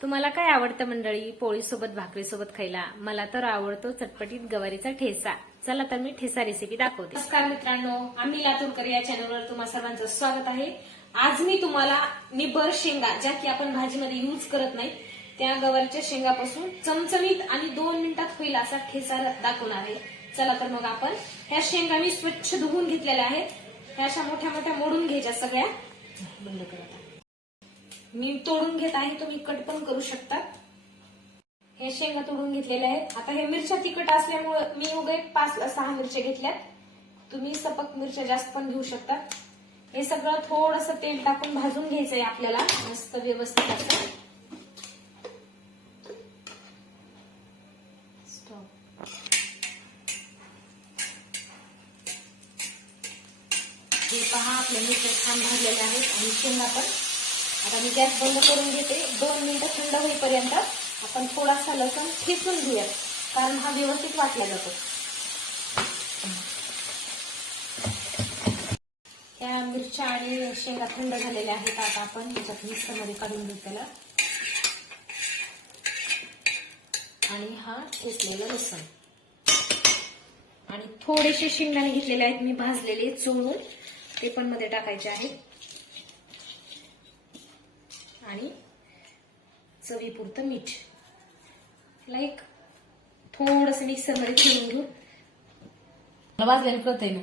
तुम्हाला काय आवडतं मंडळी? पोळीसोबत भाकरीसोबत खायला? मला तर आवडतो चटपटीत गवारीचा ठेचा. चला तर मी ठेचा रेसिपी दाखवते. नमस्कार मित्रांनो, आम्ही लातूरकर या चॅनलवर तुम्हा सर्वांचं स्वागत आहे. आज मी तुम्हाला निबर शेंगा, ज्या की आपण भाजीमध्ये यूज करत नाही, त्या गवारीच्या शेंगापासून चमचमीत आणि 2 मिनिटात होईल असा ठेचा दाखवणार आहे. चला तर मग आपण ह्या शेंगा मी स्वच्छ धुवून घेतलेल्या आहेत. ह्या अशा मोठ्या मोठ्या मोडून घ्यायच्या सगळ्या. बंद करा. मी तोडून घेत आहे, तुम्ही कट पण करू शकता. हे शेंगा तोडून घेतलेल्या आहेत. आता हे मिरच्या तिखट असल्यामुळे मी उगे 5 ला 6 मिरच्या घेतल्यात. तुम्ही सपक मिरच्या जास्त पण घेऊ शकता. हे सगळं थोडंसं तेल टाकून भाजून घ्यायचंय आपल्याला मस्त व्यवस्थित असं. हे पहा, आपल्या मिरच्या छान भाजलेल्या आहेत आणि शेंगा पण. आता मी गॅस बंद करून घेते. 2 मिनिटं थंड होईपर्यंत आपण थोडासा लसूण ठेचून घेऊयात, कारण हा व्यवस्थित वाटला जातो. त्या मिरच्या आणि शेंगा थंड झालेल्या आहेत. आता आपण त्याच्यात मिक्सरमध्ये काढून घेऊ त्याला. आणि हा ठेचलेला लसूण आणि थोडेसे शेंगदाणे घेतलेले आहेत मी भाजलेले चोळून, ते पण मध्ये टाकायचे आहेत. आणि चवीपुरतं मीठ. लाईक थोडस मिक्सर मध्ये फिरून घेऊ. भाजलेलं कळतंय ना.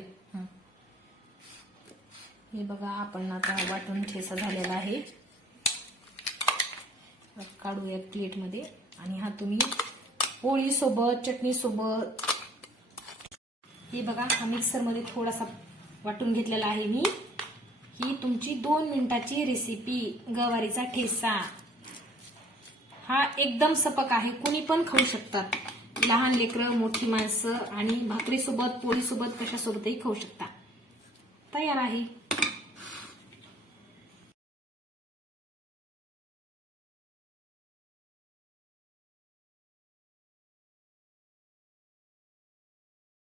हे बघा, आपण आता वाटून ठेचा झालेला आहे. काढूया प्लेट मध्ये. आणि हा तुम्ही पोळी सोबत, चटणी सोबत. हे बघा, हा मिक्सर मध्ये थोडासा वाटून घेतलेला आहे मी. ही तुमची 2 मिनिटाची रेसिपी गवारीचा ठेचा. हा एकदम सपक आहे, कुणी पण खाऊ शकतात. लहान लेकरं, मोठी माणसं आणि भाकरीसोबत, पोळीसोबत, कशासोबतही खाऊ शकता. तयार आहे.